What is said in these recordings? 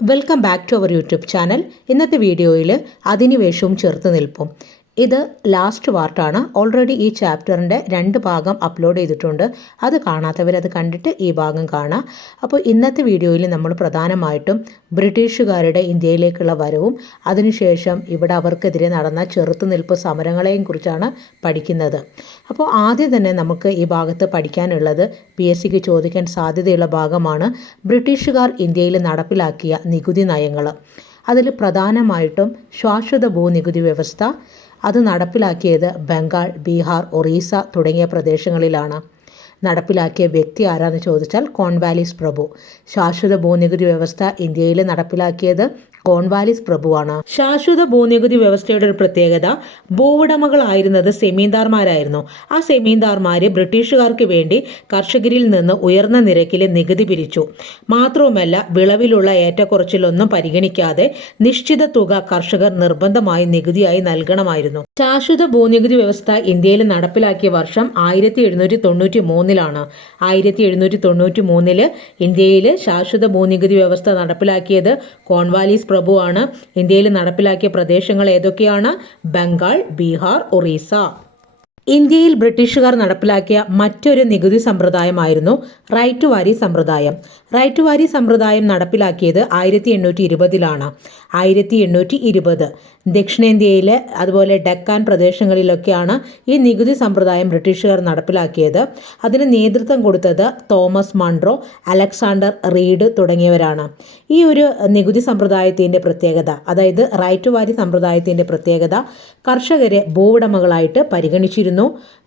Welcome back to our YouTube channel ഇന്നത്തെ വീഡിയോയിൽ അധിനിവേശവും ചേർത്ത് നിൽപ്പും ഇത് ലാസ്റ്റ് പാർട്ടാണ് ഓൾറെഡി ഈ ചാപ്റ്ററിന്റെ രണ്ട് ഭാഗം അപ്ലോഡ് ചെയ്തിട്ടുണ്ട്. അത് കാണാത്തവരത് കണ്ടിട്ട് ഈ ഭാഗം കാണാം. അപ്പോൾ ഇന്നത്തെ വീഡിയോയിൽ നമ്മൾ പ്രധാനമായിട്ടും ബ്രിട്ടീഷുകാരുടെ ഇന്ത്യയിലേക്കുള്ള വരവും അതിനുശേഷം ഇവിടെ അവർക്കെതിരെ നടന്ന ചെറുത്തുനിൽപ്പ് സമരങ്ങളെയും കുറിച്ചാണ് പഠിക്കുന്നത്. അപ്പോൾ ആദ്യം തന്നെ നമുക്ക് ഈ ഭാഗത്ത് പഠിക്കാനുള്ളത് പി എസ് സിക്ക് ചോദിക്കാൻ സാധ്യതയുള്ള ഭാഗമാണ് ബ്രിട്ടീഷുകാർ ഇന്ത്യയിൽ നടപ്പിലാക്കിയ നികുതി നയങ്ങൾ അതിൽ പ്രധാനമായിട്ടും ശാശ്വത ഭൂനികുതി വ്യവസ്ഥ അത് നടപ്പിലാക്കിയത് ബംഗാൾ ബീഹാർ ഒറീസ തുടങ്ങിയ പ്രദേശങ്ങളിലാണ്. നടപ്പിലാക്കിയ വ്യക്തി ആരാന്ന് ചോദിച്ചാൽ കോൺവാലിസ് പ്രഭു. ശാശ്വത ഭൂനികുതി വ്യവസ്ഥ ഇന്ത്യയിൽ നടപ്പിലാക്കിയത് കോൺവാലിസ് പ്രഭുവാണ്. ശാശ്വത ഭൂനികുതി വ്യവസ്ഥയുടെ ഒരു പ്രത്യേകത ഭൂവുടമകളായിരുന്നത് സെമീന്ദാർമാരായിരുന്നു. ആ സെമീന്ദാർമാര് ബ്രിട്ടീഷുകാർക്ക് വേണ്ടി കർഷകരിൽ നിന്ന് ഉയർന്ന നിരക്കിലെ നികുതി പിരിച്ചു. മാത്രവുമല്ല വിളവിലുള്ള ഏറ്റക്കുറച്ചിലൊന്നും പരിഗണിക്കാതെ നിശ്ചിത തുക കർഷകർ നിർബന്ധമായി നികുതിയായി നൽകണമായിരുന്നു. ശാശ്വത ഭൂനികുതി വ്യവസ്ഥ ഇന്ത്യയിൽ നടപ്പിലാക്കിയ വർഷം ആയിരത്തി എഴുന്നൂറ്റി തൊണ്ണൂറ്റി മൂന്നിലാണ് ആയിരത്തി എഴുന്നൂറ്റി തൊണ്ണൂറ്റി മൂന്നിൽ ഇന്ത്യയിൽ ശാശ്വത ഭൂനികുതി വ്യവസ്ഥ നടപ്പിലാക്കിയത് കോൺവാലീസ് പ്രഭുവാണ്. ഇന്ത്യയിൽ നടപ്പിലാക്കിയ പ്രദേശങ്ങൾ ഏതൊക്കെയാണ്? ബംഗാൾ ബീഹാർ ഒറീസ. ഇന്ത്യയിൽ ബ്രിട്ടീഷുകാർ നടപ്പിലാക്കിയ മറ്റൊരു നികുതി സമ്പ്രദായമായിരുന്നു റൈറ്റ് ടു വാരി സമ്പ്രദായം. റൈറ്റ് ടു വാരി സമ്പ്രദായം നടപ്പിലാക്കിയത് ആയിരത്തി എണ്ണൂറ്റി ഇരുപതിലാണ് ആയിരത്തി എണ്ണൂറ്റി ഇരുപത് ദക്ഷിണേന്ത്യയിലെ അതുപോലെ ഡക്കാൻ പ്രദേശങ്ങളിലൊക്കെയാണ് ഈ നികുതി സമ്പ്രദായം ബ്രിട്ടീഷുകാർ നടപ്പിലാക്കിയത്. അതിന് നേതൃത്വം കൊടുത്തത് തോമസ് മൺട്രോ അലക്സാണ്ടർ റീഡ് തുടങ്ങിയവരാണ്. ഈ ഒരു നികുതി സമ്പ്രദായത്തിന്റെ പ്രത്യേകത അതായത് റൈറ്റ് ടു വാരി സമ്പ്രദായത്തിന്റെ പ്രത്യേകത കർഷകരെ ഭൂവുടമകളായിട്ട് പരിഗണിച്ചിരുന്നു.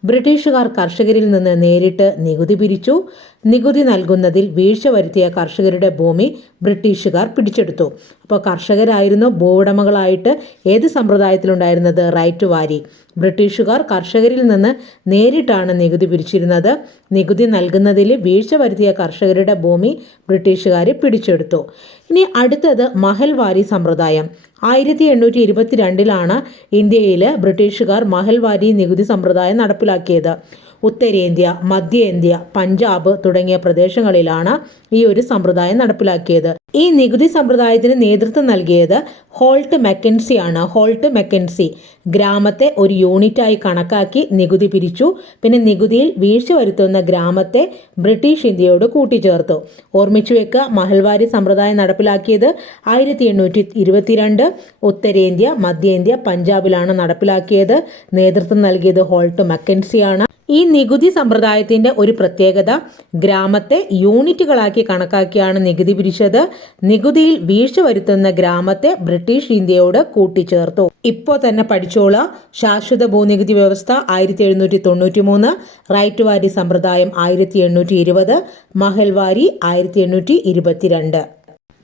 ബ്രിട്ടീഷുകാർ കർഷകരിൽ നിന്ന് നേരിട്ട് നികുതി പിരിച്ചു. നികുതി നൽകുന്നതിൽ വീഴ്ച വരുത്തിയ കർഷകരുടെ ഭൂമി ബ്രിട്ടീഷുകാർ പിടിച്ചെടുത്തു. അപ്പോൾ കർഷകരായിരുന്നു ഭൂവുടമകളായിട്ട് ഏത് സമ്പ്രദായത്തിലുണ്ടായിരുന്നത്? റൈറ്റ് വാരി. ബ്രിട്ടീഷുകാർ കർഷകരിൽ നിന്ന് നേരിട്ടാണ് നികുതി പിരിച്ചിരുന്നത്. നികുതി നൽകുന്നതിൽ വീഴ്ച വരുത്തിയ കർഷകരുടെ ഭൂമി ബ്രിട്ടീഷുകാർ പിടിച്ചെടുത്തു. ഇനി അടുത്തത് മഹൽവാരി സമ്പ്രദായം. ആയിരത്തി എണ്ണൂറ്റി ഇരുപത്തിരണ്ടിലാണ് ഇന്ത്യയിൽ ബ്രിട്ടീഷുകാർ മഹൽവാരി നികുതി സമ്പ്രദായം നടപ്പിലാക്കിയത്. ഉത്തരേന്ത്യ മധ്യേന്ത്യ പഞ്ചാബ് തുടങ്ങിയ പ്രദേശങ്ങളിലാണ് ഈ ഒരു സമ്പ്രദായം നടപ്പിലാക്കിയത്. ഈ നികുതി സമ്പ്രദായത്തിന് നേതൃത്വം നൽകിയത് ഹോൾട്ട് മെക്കൻസി ആണ്. ഹോൾട്ട് മെക്കൻസി ഗ്രാമത്തെ ഒരു യൂണിറ്റായി കണക്കാക്കി നികുതി പിരിച്ചു. പിന്നെ നികുതിയിൽ വീഴ്ച വരുത്തുന്ന ഗ്രാമത്തെ ബ്രിട്ടീഷ് ഇന്ത്യയോട് കൂട്ടിച്ചേർത്തു. ഓർമ്മിച്ചു വെക്കുക മഹൽവാരി സമ്പ്രദായം നടപ്പിലാക്കിയത് ആയിരത്തി എണ്ണൂറ്റി ഇരുപത്തിരണ്ട് ഉത്തരേന്ത്യ മധ്യേന്ത്യ പഞ്ചാബിലാണ് നടപ്പിലാക്കിയത്. നേതൃത്വം നൽകിയത് ഹോൾട്ട് മെക്കൻസിയാണ്. ഈ നികുതി സമ്പ്രദായത്തിന്റെ ഒരു പ്രത്യേകത ഗ്രാമത്തെ യൂണിറ്റുകളാക്കി കണക്കാക്കിയാണ് നികുതി പിരിച്ചത്. നികുതിയിൽ വീഴ്ച വരുത്തുന്ന ഗ്രാമത്തെ ബ്രിട്ടീഷ് ഇന്ത്യയോട് കൂട്ടിച്ചേർത്തു. ഇപ്പോൾ തന്നെ പഠിച്ചോള. ശാശ്വത ഭൂനികുതി വ്യവസ്ഥ ആയിരത്തി എഴുന്നൂറ്റി തൊണ്ണൂറ്റി മൂന്ന് റൈറ്റ് വാരി സമ്പ്രദായം ആയിരത്തി എണ്ണൂറ്റി ഇരുപത് മഹൽവാരി ആയിരത്തി എണ്ണൂറ്റി ഇരുപത്തിരണ്ട്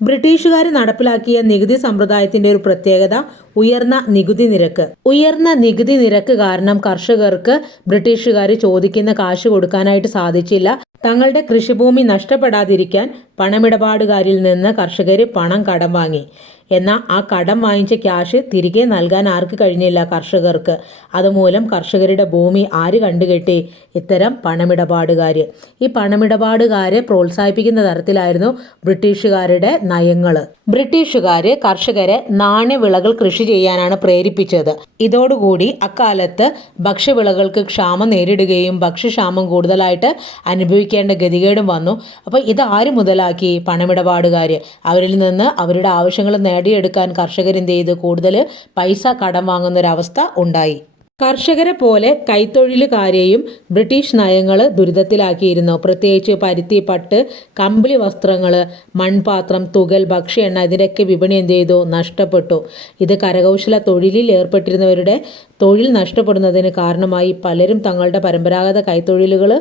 ബ്രിട്ടീഷുകാർ നടപ്പിലാക്കിയ നികുതി സമ്പ്രദായത്തിന്റെ ഒരു പ്രത്യേകത ഉയർന്ന നികുതി നിരക്ക്. ഉയർന്ന നികുതി നിരക്ക് കാരണം കർഷകർക്ക് ബ്രിട്ടീഷുകാർ ചോദിക്കുന്ന കാശ് കൊടുക്കാനായിട്ട് സാധിച്ചില്ല. തങ്ങളുടെ കൃഷിഭൂമി നഷ്ടപ്പെടാതിരിക്കാൻ പണമിടപാടുകാരിൽ നിന്ന് കർഷകർ പണം കടം വാങ്ങി. എന്നാൽ ആ കടം വാങ്ങിച്ച ക്യാഷ് തിരികെ നൽകാൻ ആർക്ക് കഴിഞ്ഞില്ല കർഷകർക്ക്. അതുമൂലം കർഷകരുടെ ഭൂമി ആര് കണ്ടുകെട്ടി? ഇത്തരം പണമിടപാടുകാർ ഈ പണമിടപാടുകാരെ പ്രോത്സാഹിപ്പിക്കുന്ന തരത്തിലായിരുന്നു ബ്രിട്ടീഷുകാരുടെ നയങ്ങൾ ബ്രിട്ടീഷുകാർ കർഷകരെ നാണ്യവിളകൾ കൃഷി ചെയ്യാനാണ് പ്രേരിപ്പിച്ചത്. ഇതോടുകൂടി അക്കാലത്ത് ഭക്ഷ്യവിളകൾക്ക് ക്ഷാമം നേരിടുകയും ഭക്ഷ്യക്ഷാമം കൂടുതലായിട്ട് അനുഭവിക്കേണ്ട ഗതികേടും വന്നു. അപ്പോൾ ഇത് ആര് മുതലാക്കി പണമിടപാടുകാർ അവരിൽ നിന്ന് അവരുടെ ആവശ്യങ്ങൾ നേടിയെടുക്കാൻ കർഷകർ എന്ത് ചെയ്ത്? കൂടുതൽ പൈസ കടം വാങ്ങുന്ന വാങ്ങുന്നൊരവസ്ഥ ഉണ്ടായി. കർഷകരെ പോലെ കൈത്തൊഴിലുകാരെയും ബ്രിട്ടീഷ് നയങ്ങൾ ദുരിതത്തിലാക്കിയിരുന്നു. പ്രത്യേകിച്ച് പരുത്തി പട്ട് കമ്പിളി വസ്ത്രങ്ങൾ മൺപാത്രം തുകൽ ഭക്ഷ്യ എണ്ണ ഇതിന്റെയൊക്കെ വിപണി എന്ത് ചെയ്തു? നഷ്ടപ്പെട്ടു. ഇത് കരകൗശല തൊഴിലിൽ ഏർപ്പെട്ടിരുന്നവരുടെ തൊഴിൽ നഷ്ടപ്പെടുന്നതിന് കാരണമായി പലരും തങ്ങളുടെ പരമ്പരാഗത കൈത്തൊഴിലുകൾ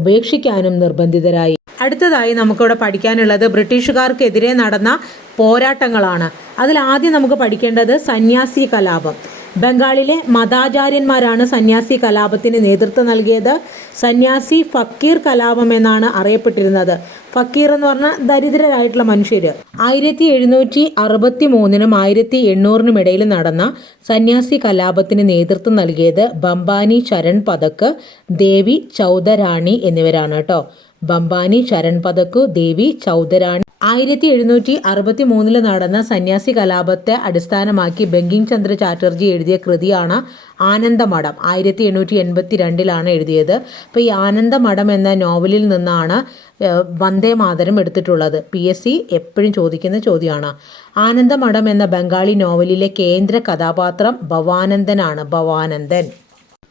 ഉപേക്ഷിക്കാനും നിർബന്ധിതരായി. അടുത്തതായി നമുക്കിവിടെ പഠിക്കാനുള്ളത് ബ്രിട്ടീഷുകാർക്കെതിരെ നടന്ന പോരാട്ടങ്ങളാണ്. അതിൽ ആദ്യം നമുക്ക് പഠിക്കേണ്ടത് സന്യാസി കലാപം. ബംഗാളിലെ മതാചാര്യന്മാരാണ് സന്യാസി കലാപത്തിന് നേതൃത്വം നൽകിയത്. സന്യാസി ഫക്കീർ കലാപം എന്നാണ് അറിയപ്പെട്ടിരുന്നത്. ഫക്കീർ എന്ന് പറഞ്ഞാൽ ദരിദ്രരായിട്ടുള്ള മനുഷ്യർ ആയിരത്തി എഴുന്നൂറ്റി അറുപത്തി മൂന്നിനും ആയിരത്തി എണ്ണൂറിനും ഇടയിൽ നടന്ന സന്യാസി കലാപത്തിന് നേതൃത്വം നൽകിയത് ബംബാനി ചരൺ പതക്ക് ദേവി ചൗദരാണി എന്നിവരാണ് കേട്ടോ. ബംബാനി ചരൺ പതക്കു ദേവി ചൗധരാണി. ആയിരത്തി എഴുന്നൂറ്റി അറുപത്തി മൂന്നിൽ നടന്ന സന്യാസി കലാപത്തെ അടിസ്ഥാനമാക്കി ബങ്കിം ചന്ദ്ര ചാറ്റർജി എഴുതിയ കൃതിയാണ് ആനന്ദമഠം. ആയിരത്തി എണ്ണൂറ്റി എൺപത്തി രണ്ടിലാണ് എഴുതിയത്. അപ്പോൾ ഈ ആനന്ദമഠം എന്ന നോവലിൽ നിന്നാണ് വന്ദേ മാതരം എടുത്തിട്ടുള്ളത്. പി. എസ്. സി. എപ്പോഴും ചോദിക്കുന്ന ചോദ്യമാണ്. ആനന്ദമഠം എന്ന ബംഗാളി നോവലിലെ കേന്ദ്ര കഥാപാത്രം ഭവാനന്ദനാണ്. ഭവാനന്ദൻ.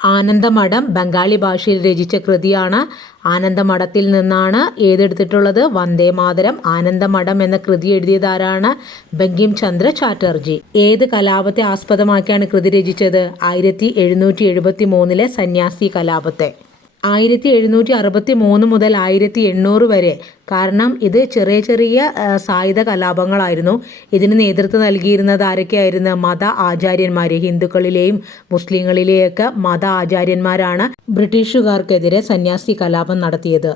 ആനന്ദമഠം ബംഗാളി ഭാഷയിൽ രചിച്ച കൃതിയാണ്. ആനന്ദമഠത്തിൽ നിന്നാണ് ഏതെടുത്തിട്ടുള്ളത്? വന്ദേ മാതരം ആനന്ദമഠം എന്ന കൃതി എഴുതിയതാരാണ്? ബങ്കിം ചന്ദ്ര ചാറ്റർജി. ഏത് കലാപത്തെ ആസ്പദമാക്കിയാണ് കൃതി രചിച്ചത്? ആയിരത്തി എഴുന്നൂറ്റി എഴുപത്തി മൂന്നിലെ സന്യാസി കലാപത്തെ. ആയിരത്തി എഴുന്നൂറ്റി അറുപത്തി മൂന്ന് മുതൽ ആയിരത്തി എണ്ണൂറ് വരെ. കാരണം ഇത് ചെറിയ ചെറിയ സായുധ കലാപങ്ങളായിരുന്നു. ഇതിന് നേതൃത്വം നൽകിയിരുന്നത് ആരൊക്കെയായിരുന്നു? മത ആചാര്യന്മാർ ഹിന്ദുക്കളിലെയും മുസ്ലിങ്ങളിലെയൊക്കെ മത ആചാര്യന്മാരാണ് ബ്രിട്ടീഷുകാർക്കെതിരെ സന്യാസി കലാപം നടത്തിയത്.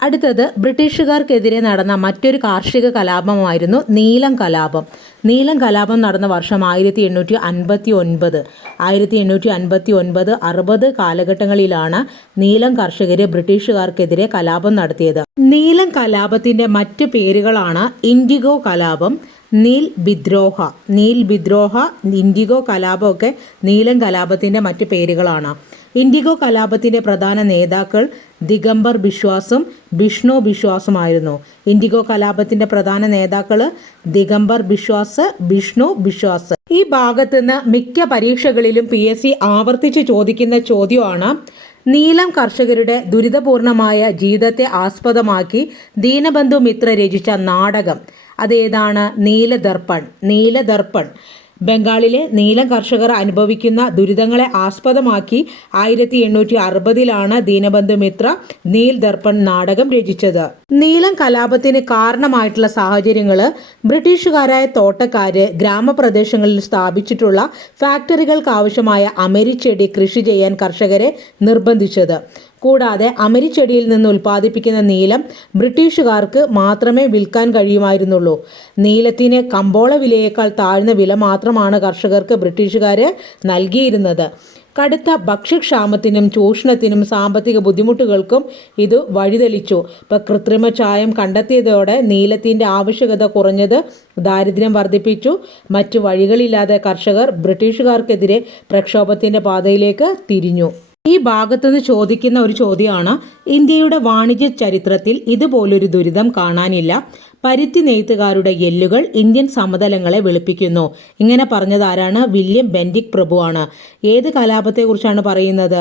അടുത്തത് ബ്രിട്ടീഷുകാർക്കെതിരെ നടന്ന മറ്റൊരു കാർഷിക കലാപമായിരുന്നു നീലം കലാപം. നീലം കലാപം നടന്ന വർഷം ആയിരത്തി എണ്ണൂറ്റി അൻപത്തി ഒൻപത് ആയിരത്തി എണ്ണൂറ്റി അൻപത്തി ഒൻപത് അറുപത് കാലഘട്ടങ്ങളിലാണ് നീലം കർഷകർ ബ്രിട്ടീഷുകാർക്കെതിരെ കലാപം നടത്തിയത്. നീലം കലാപത്തിന്റെ മറ്റു പേരുകളാണ് ഇൻഡിഗോ കലാപം നീൽ ബിദ്രോഹ നീൽ ബിദ്രോഹ ഇൻഡിഗോ കലാപമൊക്കെ നീലം കലാപത്തിന്റെ മറ്റു പേരുകളാണ്. ഇൻഡിഗോ കലാപത്തിന്റെ പ്രധാന നേതാക്കൾ ദിഗംബർ ബിശ്വാസും ബിഷ്ണു ബിശ്വാസുമായിരുന്നു. ഇൻഡിഗോ കലാപത്തിന്റെ പ്രധാന നേതാക്കൾ ദിഗംബർ ബിശ്വാസ് ബിഷ്ണു ബിശ്വാസ്. ഈ ഭാഗത്ത് നിന്ന് മിക്ക പരീക്ഷകളിലും പി എസ് സി ആവർത്തിച്ച് ചോദിക്കുന്ന ചോദ്യമാണ് നീലം കർഷകരുടെ ദുരിതപൂർണമായ ജീവിതത്തെ ആസ്പദമാക്കി ദീനബന്ധു മിത്ര രചിച്ച നാടകം. അതേതാണ് നീലദർപ്പൺ? നീലദർപ്പൺ. ബംഗാളിലെ നീലം കർഷകർ അനുഭവിക്കുന്ന ദുരിതങ്ങളെ ആസ്പദമാക്കി ആയിരത്തി എണ്ണൂറ്റി അറുപതിലാണ് ദീനബന്ധു മിത്ര നീൽ ദർപ്പൺ നാടകം രചിച്ചത്. നീലം കലാപത്തിന് കാരണമായിട്ടുള്ള സാഹചര്യങ്ങൾ ബ്രിട്ടീഷുകാരായ തോട്ടക്കാര് ഗ്രാമപ്രദേശങ്ങളിൽ സ്ഥാപിച്ചിട്ടുള്ള ഫാക്ടറികൾക്ക് ആവശ്യമായ അമരിച്ചെടി കൃഷി ചെയ്യാൻ കർഷകരെ നിർബന്ധിച്ചത്. കൂടാതെ അമരിച്ചെടിയിൽ നിന്ന് ഉൽപ്പാദിപ്പിക്കുന്ന നീലം ബ്രിട്ടീഷുകാർക്ക് മാത്രമേ വിൽക്കാൻ കഴിയുമായിരുന്നുള്ളൂ. നീലത്തിന് കമ്പോള വിലയേക്കാൾ താഴ്ന്ന വില മാത്രമാണ് കർഷകർക്ക് ബ്രിട്ടീഷുകാർ നൽകിയിരുന്നത്. കടുത്ത ഭക്ഷ്യക്ഷാമത്തിനും ചൂഷണത്തിനും സാമ്പത്തിക ബുദ്ധിമുട്ടുകൾക്കും ഇത് വഴിതെളിച്ചു. ഇപ്പം കൃത്രിമ ചായം കണ്ടെത്തിയതോടെ നീലത്തിന്റെ ആവശ്യകത കുറഞ്ഞത് ദാരിദ്ര്യം വർദ്ധിപ്പിച്ചു. മറ്റു വഴികളില്ലാതെ കർഷകർ ബ്രിട്ടീഷുകാർക്കെതിരെ പ്രക്ഷോഭത്തിന്റെ പാതയിലേക്ക് തിരിഞ്ഞു. ഈ ഭാഗത്തുനിന്ന് ചോദിക്കുന്ന ഒരു ചോദ്യമാണ്. ഇന്ത്യയുടെ വാണിജ്യ ചരിത്രത്തിൽ ഇതുപോലൊരു ദുരിതം കാണാനില്ല. പരുത്തി നെയ്ത്തുകാരുടെ എല്ലുകൾ ഇന്ത്യൻ സമതലങ്ങളെ വെളുപ്പിക്കുന്നു. ഇങ്ങനെ പറഞ്ഞതാരാണ് വില്യം ബെൻഡിക് പ്രഭുവാണ്. ഏത് കലാപത്തെക്കുറിച്ചാണ് പറയുന്നത്?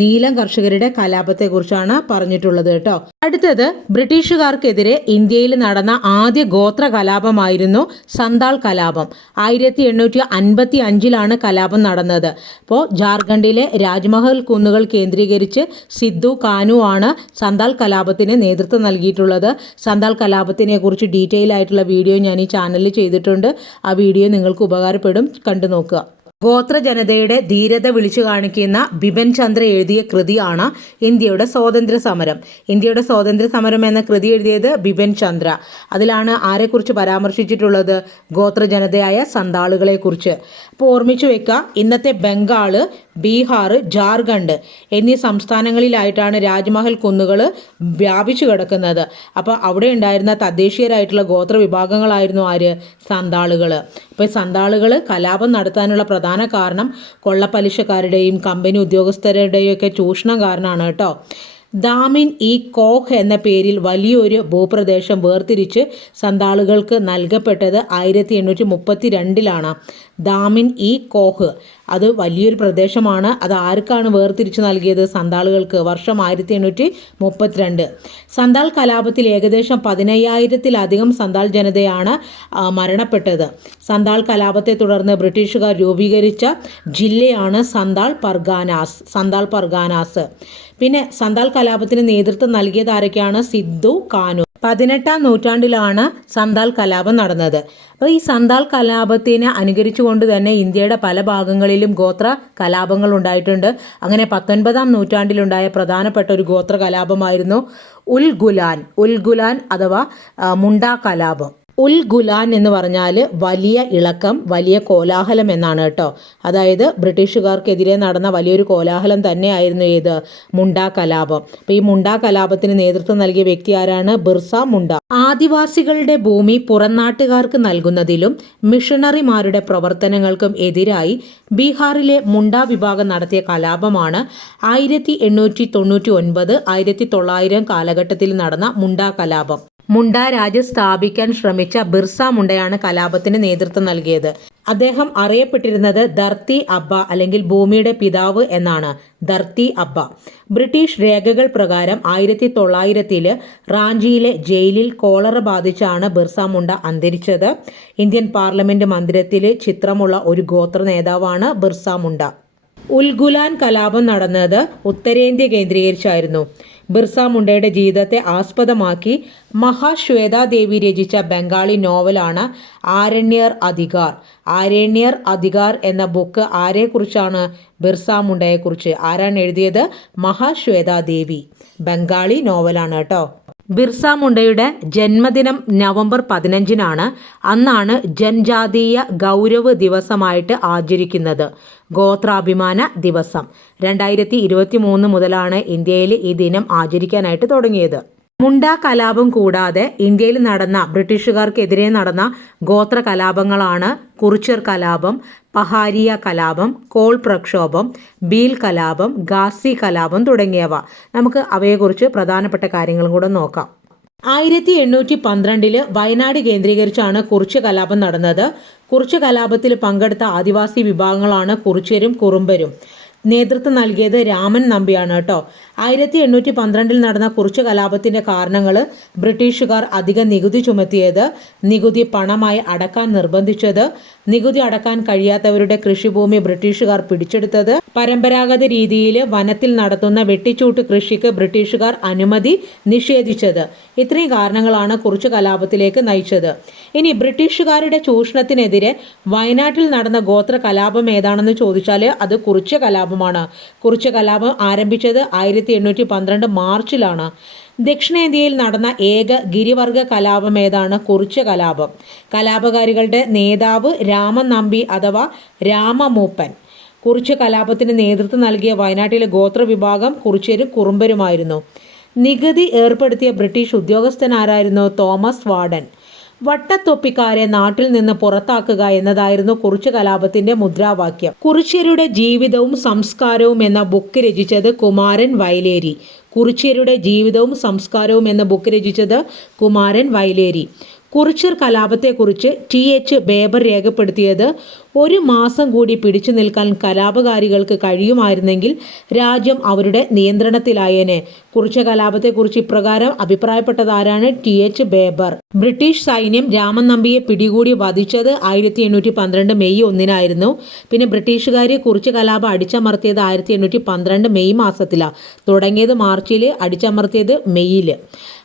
നീലം കർഷകരുടെ കലാപത്തെക്കുറിച്ചാണ് പറഞ്ഞിട്ടുള്ളത് കേട്ടോ. അടുത്തത് ബ്രിട്ടീഷുകാർക്കെതിരെ ഇന്ത്യയിൽ നടന്ന ആദ്യ ഗോത്ര കലാപമായിരുന്നു സന്താൾ കലാപം. ആയിരത്തി എണ്ണൂറ്റി അൻപത്തി അഞ്ചിലാണ് കലാപം നടന്നത്. അപ്പോൾ ജാർഖണ്ഡിലെ രാജ്മഹൽ കുന്നുകൾ കേന്ദ്രീകരിച്ച് സിദ്ധു കാനു ആണ് സന്താൾ കലാപത്തിന് നേതൃത്വം നൽകിയിട്ടുള്ളത്. സന്താൾ കലാപത്തിനെ കുറിച്ച് ഡീറ്റെയിൽ ആയിട്ടുള്ള വീഡിയോ ഞാൻ ഈ ചാനലിൽ ചെയ്തിട്ടുണ്ട്. ആ വീഡിയോ നിങ്ങൾക്ക് ഉപകാരപ്പെടും. കണ്ടു നോക്കുക. ഗോത്ര ജനതയുടെ ധീരത വിളിച്ചു കാണിക്കുന്ന ബിപിൻ ചന്ദ്ര എഴുതിയ കൃതിയാണ് ഇന്ത്യയുടെ സ്വാതന്ത്ര്യ സമരം. ഇന്ത്യയുടെ സ്വാതന്ത്ര്യ സമരം എന്ന കൃതി എഴുതിയത് ബിപിൻ ചന്ദ്ര. അതിലാണ് ആരെക്കുറിച്ച് പരാമർശിച്ചിട്ടുള്ളത്? ഗോത്ര ജനതയായ സന്താളുകളെക്കുറിച്ച്. അപ്പോൾ ഓർമ്മിച്ചു വെക്കുക ഇന്നത്തെ ബംഗാൾ ബീഹാർ ജാർഖണ്ഡ് എന്നീ സംസ്ഥാനങ്ങളിലായിട്ടാണ് രാജ്മഹൽ കുന്നുകൾ വ്യാപിച്ചു കിടക്കുന്നത്. അപ്പോൾ അവിടെ ഉണ്ടായിരുന്ന തദ്ദേശീയരായിട്ടുള്ള ഗോത്ര വിഭാഗങ്ങളായിരുന്നു ആര്? സന്താളുകൾ. അപ്പോൾ സന്താളുകൾ കലാപം നടത്താനുള്ള പ്രധാന കാരണം കൊള്ളപ്പലിശക്കാരുടെയും കമ്പനി ഉദ്യോഗസ്ഥരുടെയും ഒക്കെ ചൂഷണം കാരണമാണ് കേട്ടോ. ദാമിൻ ഇ കോഹ് എന്ന പേരിൽ വലിയൊരു ഭൂപ്രദേശം വേർതിരിച്ച് സന്താളുകൾക്ക് നൽകപ്പെട്ടത് ആയിരത്തി എണ്ണൂറ്റി മുപ്പത്തി രണ്ടിലാണ് ദാമിൻ ഇ കോഹ്. അത് വലിയൊരു പ്രദേശമാണ്. അത് ആർക്കാണ് വേർതിരിച്ചു നൽകിയത്? സന്താളുകൾക്ക്. വർഷം ആയിരത്തി എണ്ണൂറ്റി മുപ്പത്തിരണ്ട് സന്താൾ കലാപത്തിൽ ഏകദേശം പതിനയ്യായിരത്തിലധികം സന്താൾ ജനതയാണ് മരണപ്പെട്ടത്. സന്താൾ കലാപത്തെ തുടർന്ന് ബ്രിട്ടീഷുകാർ രൂപീകരിച്ച ജില്ലയാണ് സന്താൾ പർഗാനാസ് സന്താൾ പർഗാനാസ്. പിന്നെ സന്താൾ കലാപത്തിന് നേതൃത്വം നൽകിയത് ആരൊക്കെയാണ്? സിദ്ധു കാനു. പതിനെട്ടാം നൂറ്റാണ്ടിലാണ് സന്താൽ കലാപം നടന്നത്. അപ്പോൾ ഈ സന്താൽ കലാപത്തിനെ അനുകരിച്ചുകൊണ്ട് തന്നെ ഇന്ത്യയുടെ പല ഭാഗങ്ങളിലും ഗോത്ര കലാപങ്ങൾ ഉണ്ടായിട്ടുണ്ട്. അങ്ങനെ പത്തൊൻപതാം നൂറ്റാണ്ടിലുണ്ടായ പ്രധാനപ്പെട്ട ഒരു ഗോത്ര കലാപമായിരുന്നു ഉൽഗുലാൻ. ഉൽഗുലാൻ അഥവാ മുണ്ടാ കലാപം. ഉൽ ഗുലാൻ എന്ന് പറഞ്ഞാൽ വലിയ ഇളക്കം വലിയ കോലാഹലം എന്നാണ് കേട്ടോ. അതായത് ബ്രിട്ടീഷുകാർക്കെതിരെ നടന്ന വലിയൊരു കോലാഹലം തന്നെയായിരുന്നു ഏത് മുണ്ടാ കലാപം. അപ്പോൾ ഈ മുണ്ടാ കലാപത്തിന് നേതൃത്വം നൽകിയ വ്യക്തി ആരാണ്? ബിർസ മുണ്ട. ആദിവാസികളുടെ ഭൂമി പുറംനാട്ടുകാർക്ക് നൽകുന്നതിലും മിഷണറിമാരുടെ പ്രവർത്തനങ്ങൾക്കും എതിരായി ബീഹാറിലെ മുണ്ട വിഭാഗം നടത്തിയ കലാപമാണ് ആയിരത്തി എണ്ണൂറ്റി തൊണ്ണൂറ്റി ഒൻപത് ആയിരത്തി തൊള്ളായിരം കാലഘട്ടത്തിൽ നടന്ന മുണ്ടാ കലാപം. മുണ്ട രാജ്യം സ്ഥാപിക്കാൻ ശ്രമിച്ച ബിർസ മുണ്ടയാണ് കലാപത്തിന് നേതൃത്വം നൽകിയത്. അദ്ദേഹം അറിയപ്പെട്ടിരുന്നത് ധർത്തി അബ്ബ അല്ലെങ്കിൽ ഭൂമിയുടെ പിതാവ് എന്നാണ്. ധർത്തി അബ്ബ. ബ്രിട്ടീഷ് രേഖകൾ പ്രകാരം ആയിരത്തി തൊള്ളായിരത്തിൽ റാഞ്ചിയിലെ ജയിലിൽ കോളറ ബാധിച്ചാണ് ബിർസ മുണ്ട അന്തരിച്ചത്. ഇന്ത്യൻ പാർലമെന്റ് മന്ദിരത്തിൽ ചിത്രമുള്ള ഒരു ഗോത്ര നേതാവാണ് ബിർസ മുണ്ട. ഉൽഗുലാൻ കലാപം നടന്നത് ഉത്തരേന്ത്യ കേന്ദ്രീകരിച്ചായിരുന്നു. ബിർസ മുണ്ടയുടെ ജീവിതത്തെ ആസ്പദമാക്കി മഹാശ്വേതാദേവി രചിച്ച ബംഗാളി നോവലാണ് ആരണ്യർ അധികാർ. ആരണ്യർ അധികാർ എന്ന ബുക്ക് ആരെക്കുറിച്ചാണ് ബിർസ മുണ്ടയെക്കുറിച്ച്? ആരാണ് എഴുതിയത്? മഹാശ്വേതാദേവി. ബംഗാളി നോവലാണ് കേട്ടോ. ബിർസ മുണ്ടയുടെ ജന്മദിനം നവംബർ പതിനഞ്ചിനാണ് അന്നാണ് ജൻജാതീയ ഗൗരവ് ദിവസമായിട്ട് ആചരിക്കുന്നത്. ഗോത്രാഭിമാന ദിവസം. രണ്ടായിരത്തി ഇരുപത്തി മൂന്ന് മുതലാണ് ഇന്ത്യയിൽ ഈ ദിനം ആചരിക്കാനായിട്ട് തുടങ്ങിയത്. മുണ്ട കലാപം കൂടാതെ ഇന്ത്യയിൽ നടന്ന ബ്രിട്ടീഷുകാർക്കെതിരെ നടന്ന ഗോത്ര കലാപങ്ങളാണ് കുറിച്ചർ കലാപം പഹാരിയ കലാപം കോൾ പ്രക്ഷോഭം ബീൽ കലാപം ഗാസി കലാപം തുടങ്ങിയവ. നമുക്ക് അവയെക്കുറിച്ച് പ്രധാനപ്പെട്ട കാര്യങ്ങളും കൂടെ നോക്കാം. ആയിരത്തി എണ്ണൂറ്റി പന്ത്രണ്ടിൽ വയനാട് കേന്ദ്രീകരിച്ചാണ് കുറിച്ച് കലാപം നടന്നത്. കുറിച്ച് കലാപത്തിൽ പങ്കെടുത്ത ആദിവാസി വിഭാഗങ്ങളാണ് കുറിച്യരും കുറുമ്പരും. നേതൃത്വം നൽകിയത് രാമൻ നമ്പിയാണ് കേട്ടോ. ആയിരത്തി എണ്ണൂറ്റി പന്ത്രണ്ടിൽ നടന്ന കുറിച്ച് കലാപത്തിന്റെ കാരണങ്ങൾ ബ്രിട്ടീഷുകാർ അധിക നികുതി ചുമത്തിയത് നികുതി പണമായി അടക്കാൻ നിർബന്ധിച്ചത് നികുതി അടക്കാൻ കഴിയാത്തവരുടെ കൃഷിഭൂമി ബ്രിട്ടീഷുകാർ പിടിച്ചെടുത്തത് പരമ്പരാഗത രീതിയിൽ വനത്തിൽ നടത്തുന്ന വെട്ടിച്ചൂട്ട് കൃഷിക്ക് ബ്രിട്ടീഷുകാർ അനുമതി നിഷേധിച്ചത്. ഇത്രയും കാരണങ്ങളാണ് കുറിച്ച് കലാപത്തിലേക്ക് നയിച്ചത്. ഇനി ബ്രിട്ടീഷുകാരുടെ ചൂഷണത്തിനെതിരെ വയനാട്ടിൽ നടന്ന ഗോത്ര കലാപം ഏതാണെന്ന് ചോദിച്ചാൽ അത് കുറിച്ച കലാപമാണ് കുറിച്ച കലാപം ആരംഭിച്ചത് ആയിരത്തി എണ്ണൂറ്റി പന്ത്രണ്ട് മാർച്ചിലാണ്. ദക്ഷിണേന്ത്യയിൽ നടന്ന ഏക ഗിരിവർഗ കലാപം ഏതാണ്? കുറിച്ച കലാപം. കലാപകാരികളുടെ നേതാവ് രാമൻ നമ്പി അഥവാ രാമമൂപ്പൻ. കുറിച്ച് കലാപത്തിന് നേതൃത്വം നൽകിയ വയനാട്ടിലെ ഗോത്രവിഭാഗം കുറിച്യരും കുറുമ്പരുമായിരുന്നു. നികുതി ഏർപ്പെടുത്തിയ ബ്രിട്ടീഷ് ഉദ്യോഗസ്ഥനാരായിരുന്നു തോമസ് വാർഡൻ. വട്ടത്തൊപ്പിക്കാരെ നാട്ടിൽ നിന്ന് പുറത്താക്കുക എന്നതായിരുന്നു കുറിച്ച് കലാപത്തിന്റെ മുദ്രാവാക്യം. കുറിച്യരുടെ ജീവിതവും സംസ്കാരവും എന്ന ബുക്ക് രചിച്ചത് കുമാരൻ വയലേരി കുറിച്യരുടെ ജീവിതവും സംസ്കാരവും എന്ന ബുക്ക് രചിച്ചത് കുമാരൻ വയലേരി കുറിച്യർ കലാപത്തെക്കുറിച്ച് ടി എച്ച് ബേബർ രേഖപ്പെടുത്തിയത് ഒരു മാസം കൂടി പിടിച്ചു നിൽക്കാൻ കലാപകാരികൾക്ക് കഴിയുമായിരുന്നെങ്കിൽ രാജ്യം അവരുടെ നിയന്ത്രണത്തിലായേനെ. കുറിച്ച കലാപത്തെക്കുറിച്ച് ഇപ്രകാരം അഭിപ്രായപ്പെട്ടതാരാണ് ടി എച്ച് ബേബർ. ബ്രിട്ടീഷ് സൈന്യം രാമൻ നമ്പിയെ പിടികൂടി വധിച്ചത് ആയിരത്തി എണ്ണൂറ്റി പന്ത്രണ്ട് മെയ് ഒന്നിനായിരുന്നു. പിന്നെ ബ്രിട്ടീഷുകാർ കുറിച്ച് കലാപം അടിച്ചമർത്തിയത് ആയിരത്തി എണ്ണൂറ്റി പന്ത്രണ്ട് മെയ് മാസത്തിലാണ് തുടങ്ങിയത് മാർച്ചിൽ അടിച്ചമർത്തിയത് മെയ്യിൽ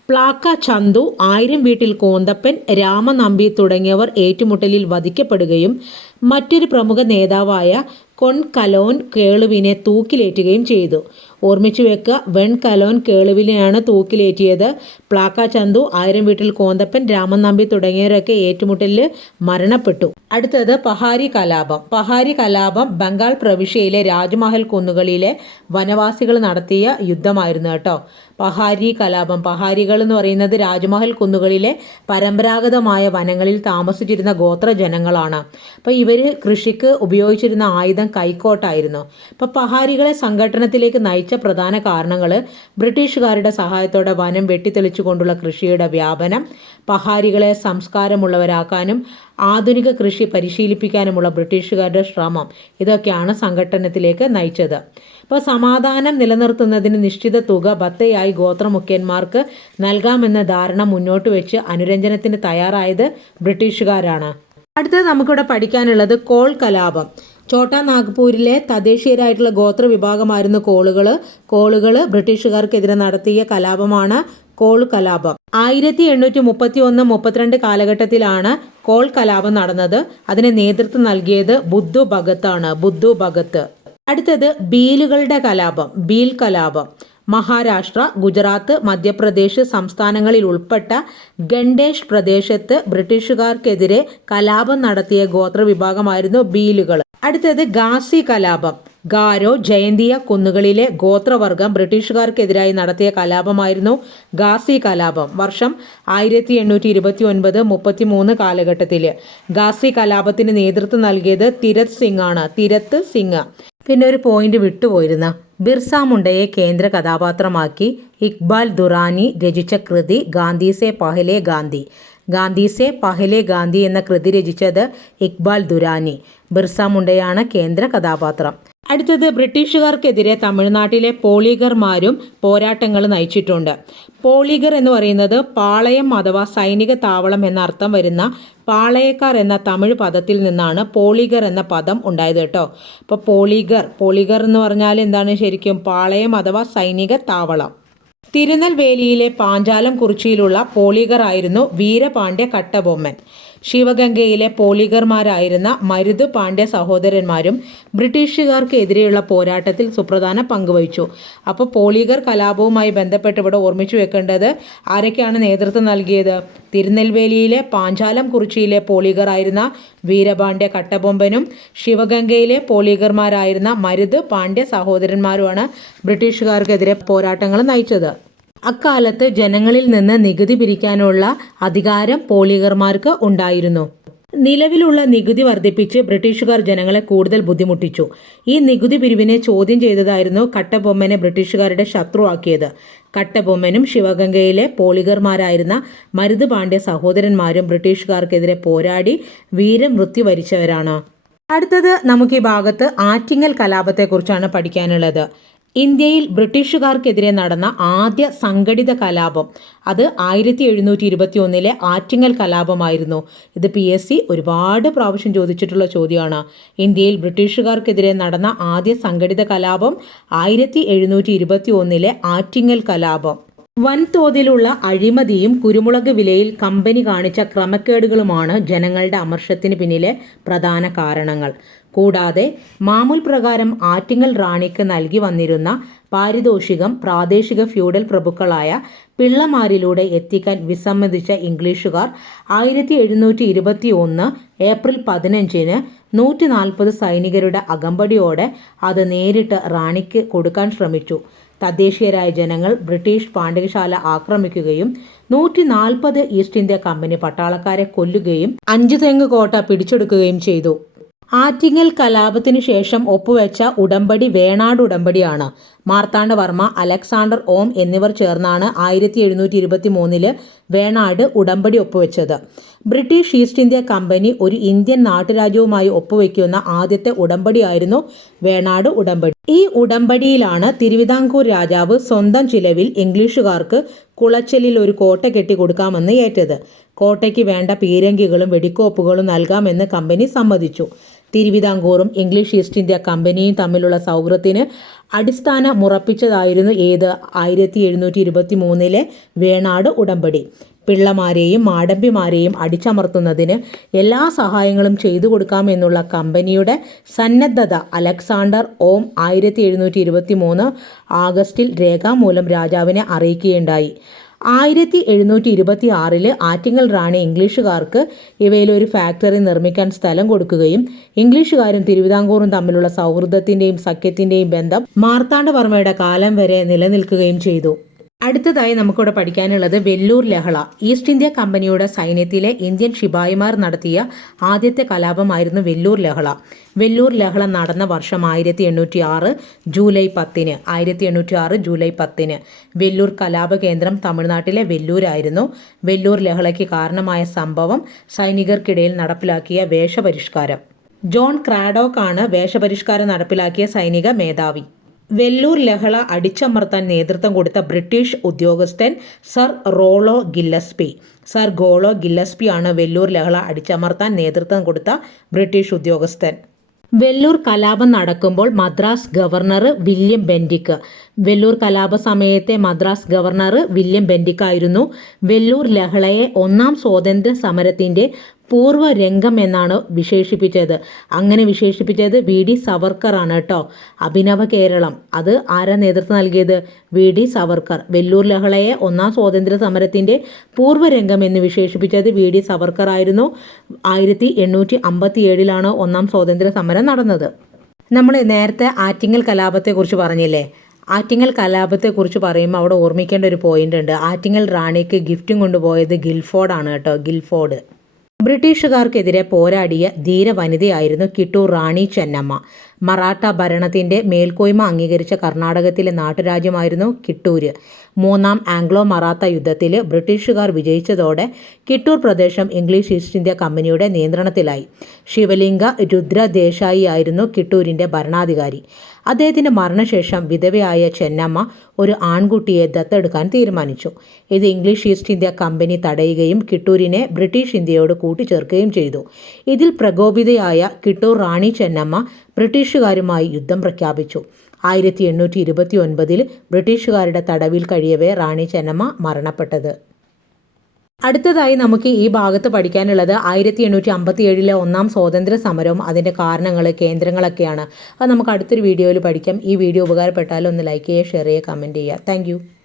പ്ലാക്ക ചന്തു ആയിരം വീട്ടിൽ കോന്തപ്പൻ രാമനമ്പി തുടങ്ങിയവർ ഏറ്റുമുട്ടലിൽ വധിക്കപ്പെടുകയും മറ്റൊരു പ്രമുഖ നേതാവായ കൊൺ കലോൻ കേളുവിനെ തൂക്കിലേറ്റുകയും ചെയ്തു. ഓർമ്മിച്ചു വെക്കുക വെൺ കലോൻ കേളുവിനെയാണ് തൂക്കിലേറ്റിയത്. പ്ലാക്ക ചന്തു ആയിരം വീട്ടിൽ കോന്തപ്പൻ രാമൻ നമ്പി തുടങ്ങിയവരൊക്കെ ഏറ്റുമുട്ടലിൽ മരണപ്പെട്ടു. അടുത്തത് പഹാരി കലാപം. പഹാരി കലാപം ബംഗാൾ പ്രവിശ്യയിലെ രാജ്മഹൽ കുന്നുകളിലെ വനവാസികൾ നടത്തിയ യുദ്ധമായിരുന്നു കേട്ടോ. പഹാരി കലാപം. പഹാരികൾ എന്ന് പറയുന്നത് രാജ്മഹൽ കുന്നുകളിലെ പരമ്പരാഗതമായ വനങ്ങളിൽ താമസിച്ചിരുന്ന ഗോത്ര ജനങ്ങളാണ് അപ്പോൾ ഇവർ കൃഷിക്ക് ഉപയോഗിച്ചിരുന്ന ആയുധം കൈക്കോട്ടായിരുന്നു. അപ്പോൾ പഹാരികളെ സംഘടനത്തിലേക്ക് നയിച്ച പ്രധാന കാരണങ്ങൾ ബ്രിട്ടീഷുകാരുടെ സഹായത്തോടെ വനം വെട്ടിത്തെളിച്ചുകൊണ്ടുള്ള കൃഷിയുടെ വ്യാപനം പഹാരികളെ സംസ്കാരമുള്ളവരാക്കാനും ആധുനിക കൃഷി പരിശീലിപ്പിക്കാനുമുള്ള ബ്രിട്ടീഷുകാരുടെ ശ്രമം ഇതൊക്കെയാണ് സംഘടനത്തിലേക്ക് നയിച്ചത്. അപ്പോൾ സമാധാനം നിലനിർത്തുന്നതിന് നിശ്ചിത തുക ബത്തയായി ഗോത്രമുഖ്യന്മാർക്ക് നൽകാമെന്ന ധാരണ മുന്നോട്ട് വെച്ച് അനുരഞ്ജനത്തിന് തയ്യാറായത് ബ്രിട്ടീഷുകാരാണ്. അടുത്തത് നമുക്കിവിടെ പഠിക്കാനുള്ളത് കോൾ കലാപം. ചോട്ടാ നാഗ്പൂരിലെ തദ്ദേശീയരായിട്ടുള്ള ഗോത്ര വിഭാഗമായിരുന്നു കോളുകൾ കോളുകൾ ബ്രിട്ടീഷുകാർക്കെതിരെ നടത്തിയ കലാപമാണ് കോൾ കലാപം. ആയിരത്തി എണ്ണൂറ്റി മുപ്പത്തി ഒന്ന് മുപ്പത്തിരണ്ട് കാലഘട്ടത്തിലാണ് കോൾ കലാപം നടന്നത്. അതിന് നേതൃത്വം നൽകിയത് ബുദ്ധു ഭഗത്താണ്. ബുദ്ധു ഭഗത്ത്. അടുത്തത് ബീലുകളുടെ കലാപം. ബീൽ കലാപം. മഹാരാഷ്ട്ര ഗുജറാത്ത് മധ്യപ്രദേശ് സംസ്ഥാനങ്ങളിൽ ഉൾപ്പെട്ട ഗണ്ടേഷ് പ്രദേശത്ത് ബ്രിട്ടീഷുകാർക്കെതിരെ കലാപം നടത്തിയ ഗോത്രവിഭാഗമായിരുന്നു ബീലുകൾ അടുത്തത് ഗാസി കലാപം. ഗാരോ ജയന്തിയ കുന്നുകളിലെ ഗോത്രവർഗം ബ്രിട്ടീഷുകാർക്കെതിരായി നടത്തിയ കലാപമായിരുന്നു ഗാസി കലാപം. വർഷം ആയിരത്തി എണ്ണൂറ്റി ഇരുപത്തി ഒൻപത് മുപ്പത്തി മൂന്ന് കാലഘട്ടത്തിൽ ഗാസി കലാപത്തിന് നേതൃത്വം നൽകിയത് തിരത് സിംഗ് ആണ്. തിരത്ത് സിംഗ്. പിന്നെ ഒരു പോയിന്റ് വിട്ടുപോയിരുന്ന ബിർസ മുണ്ടയെ കേന്ദ്ര കഥാപാത്രമാക്കി ഇക്ബാൽ ദുറാനി രചിച്ച കൃതി ഗാന്ധിസെ പഹലെ ഗാന്ധി. ഗാന്ധിസെ പഹലെ ഗാന്ധി എന്ന കൃതി രചിച്ചത് ഇക്ബാൽ ദുരാനി. ബിർസ മുണ്ടയാണ് കേന്ദ്ര കഥാപാത്രം. അടുത്തത് ബ്രിട്ടീഷുകാർക്കെതിരെ തമിഴ്നാട്ടിലെ പോളിഗർമാരും പോരാട്ടങ്ങൾ നയിച്ചിട്ടുണ്ട്. പോളിഗർ എന്ന് പറയുന്നത് പാളയം അഥവാ സൈനിക താവളം എന്ന അർത്ഥം വരുന്ന പാളയക്കാർ എന്ന തമിഴ് പദത്തിൽ നിന്നാണ് പോളിഗർ എന്ന പദം ഉണ്ടായത് കേട്ടോ. അപ്പോൾ പോളിഗർ പോളിഗർ എന്ന് പറഞ്ഞാൽ എന്താണ് ശരിക്കും? പാളയം അഥവാ സൈനിക താവളം. തിരുനെൽവേലിയിലെ പാഞ്ചാലം കുറിച്ചിയിലുള്ള പോളിഗർ ആയിരുന്നു വീരപാണ്ഡ്യ കട്ടബൊമ്മൻ. ശിവഗംഗയിലെ പോളിഗർമാരായിരുന്ന മരുത് പാണ്ഡ്യ സഹോദരന്മാരും ബ്രിട്ടീഷുകാർക്ക് എതിരെയുള്ള പോരാട്ടത്തിൽ സുപ്രധാന പങ്കുവഹിച്ചു. അപ്പോൾ പോളിഗർ കലാപവുമായി ബന്ധപ്പെട്ട് ഇവിടെ ഓർമ്മിച്ചു വെക്കേണ്ടത് ആരൊക്കെയാണ് നേതൃത്വം നൽകിയത്? തിരുനെൽവേലിയിലെ പാഞ്ചാലം കുറിച്ചിയിലെ പോളിഗർ ആയിരുന്ന വീരപാണ്ഡ്യ കട്ടബൊമ്പനും ശിവഗംഗയിലെ പോളിഗർമാരായിരുന്ന മരുത് പാണ്ഡ്യ സഹോദരന്മാരുമാണ് ബ്രിട്ടീഷുകാർക്കെതിരെ പോരാട്ടങ്ങൾ നയിച്ചത്. അക്കാലത്ത് ജനങ്ങളിൽ നിന്ന് നികുതി പിരിക്കാനുള്ള അധികാരം പോളിഗർമാർക്ക് ഉണ്ടായിരുന്നു. നിലവിലുള്ള നികുതി വർദ്ധിപ്പിച്ച് ബ്രിട്ടീഷുകാർ ജനങ്ങളെ കൂടുതൽ ബുദ്ധിമുട്ടിച്ചു. ഈ നികുതി പിരിവിനെ ചോദ്യം ചെയ്തതായിരുന്നു കട്ടബൊമ്മനെ ബ്രിട്ടീഷുകാരുടെ ശത്രുവാക്കിയത്. കട്ടബൊമ്മനും ശിവഗംഗയിലെ പോളിഗർമാരായിരുന്ന മരുത് പാണ്ഡ്യ സഹോദരന്മാരും ബ്രിട്ടീഷുകാർക്കെതിരെ പോരാടി വീരമൃത്യു വരിച്ചവരാണ് അടുത്തത് നമുക്ക് ഈ ഭാഗത്ത് ആറ്റിങ്ങൽ കലാപത്തെക്കുറിച്ചാണ് പഠിക്കാനുള്ളത്. ഇന്ത്യയിൽ ബ്രിട്ടീഷുകാർക്കെതിരെ നടന്ന ആദ്യ സംഘടിത കലാപം. അത് ആയിരത്തി എഴുന്നൂറ്റി ഇരുപത്തി ഒന്നിലെ ആറ്റിങ്ങൽ കലാപമായിരുന്നു. ഇത് പി എസ് സി ഒരുപാട് പ്രാവശ്യം ചോദിച്ചിട്ടുള്ള ചോദ്യമാണ്. ഇന്ത്യയിൽ ബ്രിട്ടീഷുകാർക്കെതിരെ നടന്ന ആദ്യ സംഘടിത കലാപം ആയിരത്തി എഴുന്നൂറ്റി ഇരുപത്തി ഒന്നിലെ ആറ്റിങ്ങൽ കലാപം. വൻതോതിലുള്ള അഴിമതിയും കുരുമുളക് വിലയിൽ കമ്പനി കാണിച്ച ക്രമക്കേടുകളുമാണ് ജനങ്ങളുടെ അമർഷത്തിന് പിന്നിലെ പ്രധാന കാരണങ്ങൾ. കൂടാതെ മാമൂൽ പ്രകാരം ആറ്റിങ്ങൽ റാണിക്ക് നൽകി വന്നിരുന്ന പാരിതോഷികം പ്രാദേശിക ഫ്യൂഡൽ പ്രഭുക്കളായ പിള്ളമാരിലൂടെ എത്തിക്കാൻ വിസമ്മതിച്ച ഇംഗ്ലീഷുകാർ ആയിരത്തി എഴുന്നൂറ്റി ഇരുപത്തി ഒന്ന് ഏപ്രിൽ പതിനഞ്ചിന് നൂറ്റി നാൽപ്പത് സൈനികരുടെ അകമ്പടിയോടെ അത് നേരിട്ട് റാണിക്ക് കൊടുക്കാൻ ശ്രമിച്ചു. തദ്ദേശീയരായ ജനങ്ങൾ ബ്രിട്ടീഷ് പാണ്ഡ്യശാല ആക്രമിക്കുകയും നൂറ്റി നാൽപ്പത് ഈസ്റ്റ് ഇന്ത്യ കമ്പനി പട്ടാളക്കാരെ കൊല്ലുകയും അഞ്ചു തെങ്ങ് കോട്ട പിടിച്ചെടുക്കുകയും ചെയ്തു. ആറ്റിങ്ങൽ കലാപത്തിനു ശേഷം ഒപ്പുവെച്ച ഉടമ്പടി വേണാട് ഉടമ്പടിയാണ്. മാർത്താണ്ഡവർമ്മ അലക്സാണ്ടർ ഓം എന്നിവർ ചേർന്നാണ് ആയിരത്തി എഴുന്നൂറ്റി ഇരുപത്തി മൂന്നിൽ വേണാട് ഉടമ്പടി ഒപ്പുവെച്ചത്. ബ്രിട്ടീഷ് ഈസ്റ്റ് ഇന്ത്യ കമ്പനി ഒരു ഇന്ത്യൻ നാട്ടുരാജ്യവുമായി ഒപ്പുവെക്കുന്ന ആദ്യത്തെ ഉടമ്പടിയായിരുന്നു വേണാട് ഉടമ്പടി. ഈ ഉടമ്പടിയിലാണ് തിരുവിതാംകൂർ രാജാവ് സ്വന്തം ചിലവിൽ ഇംഗ്ലീഷുകാർക്ക് കുളച്ചലിൽ ഒരു കോട്ട കെട്ടി കൊടുക്കാമെന്ന് ഏറ്റത്. കോട്ടയ്ക്ക് വേണ്ട പീരങ്കികളും വെടിക്കോപ്പുകളും നൽകാമെന്ന് കമ്പനി സമ്മതിച്ചു. തിരുവിതാംകൂറും ഇംഗ്ലീഷ് ഈസ്റ്റ് ഇന്ത്യ കമ്പനിയും തമ്മിലുള്ള സൗഹൃദത്തിന് അടിസ്ഥാനമുറപ്പിച്ചതായിരുന്നു ഏത് ആയിരത്തി എഴുന്നൂറ്റി ഇരുപത്തി മൂന്നിലെ വേണാട് ഉടമ്പടി. പിള്ളമാരെയും മാടമ്പിമാരെയും അടിച്ചമർത്തുന്നതിന് എല്ലാ സഹായങ്ങളും ചെയ്തു കൊടുക്കാമെന്നുള്ള കമ്പനിയുടെ സന്നദ്ധത അലക്സാണ്ടർ ഓം ആയിരത്തി എഴുന്നൂറ്റി ഇരുപത്തി മൂന്ന് ആഗസ്റ്റിൽ രേഖാമൂലം രാജാവിനെ അറിയിക്കുകയുണ്ടായി. ആയിരത്തി എഴുന്നൂറ്റി ഇരുപത്തി ആറിൽ ആറ്റിങ്ങൽ റാണി ഇംഗ്ലീഷുകാർക്ക് ഇവയിലൊരു ഫാക്ടറി നിർമ്മിക്കാൻ സ്ഥലം കൊടുക്കുകയും ഇംഗ്ലീഷുകാരും തിരുവിതാംകൂറും തമ്മിലുള്ള സൗഹൃദത്തിന്റെയും സഖ്യത്തിന്റെയും ബന്ധം മാർത്താണ്ഡവർമ്മയുടെ കാലം വരെ നിലനിൽക്കുകയും ചെയ്തു. അടുത്തതായി നമുക്കിവിടെ പഠിക്കാനുള്ളത് വെല്ലൂർ ലഹള ഈസ്റ്റ് ഇന്ത്യ കമ്പനിയുടെ സൈന്യത്തിലെ ഇന്ത്യൻ ശിപായിമാർ നടത്തിയ ആദ്യത്തെ കലാപമായിരുന്നു വെല്ലൂർ ലഹള. വെല്ലൂർ ലഹള നടന്ന വർഷം ആയിരത്തി എണ്ണൂറ്റി ആറ് ജൂലൈ പത്തിന് ആയിരത്തി എണ്ണൂറ്റി ആറ് ജൂലൈ പത്തിന് വെല്ലൂർ കലാപ കേന്ദ്രം തമിഴ്നാട്ടിലെ വെല്ലൂരായിരുന്നു. വെല്ലൂർ ലഹളയ്ക്ക് കാരണമായ സംഭവം സൈനികർക്കിടയിൽ നടപ്പിലാക്കിയ വേഷപരിഷ്കാരം. ജോൺ ക്രാഡോക്കാണ് വേഷപരിഷ്കാരം നടപ്പിലാക്കിയ സൈനിക മേധാവി. വെല്ലൂർ ലഹള അടിച്ചമർത്താൻ നേതൃത്വം കൊടുത്ത ബ്രിട്ടീഷ് ഉദ്യോഗസ്ഥൻ sir Rollo Gillespie. Sir Rollo Gillespie ആണ് വെല്ലൂർ ലഹള അടിച്ചമർത്താൻ നേതൃത്വം കൊടുത്ത ബ്രിട്ടീഷ് ഉദ്യോഗസ്ഥൻ. വെല്ലൂർ കലാപം നടക്കുമ്പോൾ Madras governor William Bentinck. Vellore കലാപ സമയത്തെ മദ്രാസ് ഗവർണർ വില്യം ബെൻഡിക്കായിരുന്നു വെല്ലൂർ ലഹളയെ ഒന്നാം സ്വാതന്ത്ര്യ സമരത്തിന്റെ പൂർവരംഗം എന്നാണ് വിശേഷിപ്പിച്ചത്. അങ്ങനെ വിശേഷിപ്പിച്ചത് വി. ഡി. സവർക്കറാണ് കേട്ടോ അഭിനവ കേരളം. അത് ആരാ നേതൃത്വം നൽകിയത്? വി. ഡി. സവർക്കർ. വെല്ലൂർ ലഹളയെ ഒന്നാം സ്വാതന്ത്ര്യ സമരത്തിന്റെ പൂർവരംഗം എന്ന് വിശേഷിപ്പിച്ചത് വി. ഡി. സവർക്കർ ആയിരുന്നു ആയിരത്തി എണ്ണൂറ്റി അമ്പത്തി ഏഴിലാണ് ഒന്നാം സ്വാതന്ത്ര്യ സമരം നടന്നത്. നമ്മൾ നേരത്തെ ആറ്റിങ്ങൽ കലാപത്തെക്കുറിച്ച് പറഞ്ഞില്ലേ? ആറ്റിങ്ങൽ കലാപത്തെക്കുറിച്ച് പറയുമ്പോൾ അവിടെ ഓർമ്മിക്കേണ്ട ഒരു പോയിന്റ് ഉണ്ട്. ആറ്റിങ്ങൽ റാണിക്ക് ഗിഫ്റ്റും കൊണ്ടുപോയത് ഗിൽഫോർഡാണ് കേട്ടോ ഗിൽഫോർഡ്. ബ്രിട്ടീഷുകാർക്കെതിരെ പോരാടിയ ധീര വനിതയായിരുന്നു കിട്ടൂർ റാണി ചെന്നമ്മ. മറാഠ ഭരണത്തിന്റെ മേൽക്കോയ്മ അംഗീകരിച്ച കർണാടകത്തിലെ നാട്ടുരാജ്യമായിരുന്നു കിട്ടൂര്. മൂന്നാം ആംഗ്ലോ മറാത്ത യുദ്ധത്തിൽ ബ്രിട്ടീഷുകാർ വിജയിച്ചതോടെ കിട്ടൂർ പ്രദേശം ഇംഗ്ലീഷ് ഈസ്റ്റ് ഇന്ത്യ കമ്പനിയുടെ നിയന്ത്രണത്തിലായി. ശിവലിംഗ രുദ്ര ദേശായി ആയിരുന്നു കിട്ടൂരിന്റെ ഭരണാധികാരി. അദ്ദേഹത്തിന്റെ മരണശേഷം വിധവയായ ചെന്നമ്മ ഒരു ആൺകുട്ടിയെ ദത്തെടുക്കാൻ തീരുമാനിച്ചു. ഇത് ഇംഗ്ലീഷ് ഈസ്റ്റ് ഇന്ത്യ കമ്പനി തടയുകയും കിട്ടൂരിനെ ബ്രിട്ടീഷ് ഇന്ത്യയോട് കൂട്ടിച്ചേർക്കുകയും ചെയ്തു. ഇതിൽ പ്രകോപിതയായ കിട്ടൂർ റാണി ചെന്നമ്മ ബ്രിട്ടീഷുകാരുമായി യുദ്ധം പ്രഖ്യാപിച്ചു. ആയിരത്തി എണ്ണൂറ്റി ഇരുപത്തി ഒൻപതിൽ ബ്രിട്ടീഷുകാരുടെ തടവിൽ കഴിയവേ റാണി ചെന്നമ്മ മരണപ്പെട്ടത്. അടുത്തതായി നമുക്ക് ഈ ഭാഗത്ത് പഠിക്കാനുള്ളത് ആയിരത്തി എണ്ണൂറ്റി അമ്പത്തി ഏഴിലെ ഒന്നാം സ്വാതന്ത്ര്യ സമരവും അതിന്റെ കാരണങ്ങൾ കേന്ദ്രങ്ങളൊക്കെയാണ്. അത് നമുക്ക് അടുത്തൊരു വീഡിയോയിൽ പഠിക്കാം. ഈ വീഡിയോ ഉപകാരപ്പെട്ടാൽ ഒന്ന് ലൈക്ക് ചെയ്യുക ഷെയർ ചെയ്യുക കമന്റ് ചെയ്യുക. താങ്ക്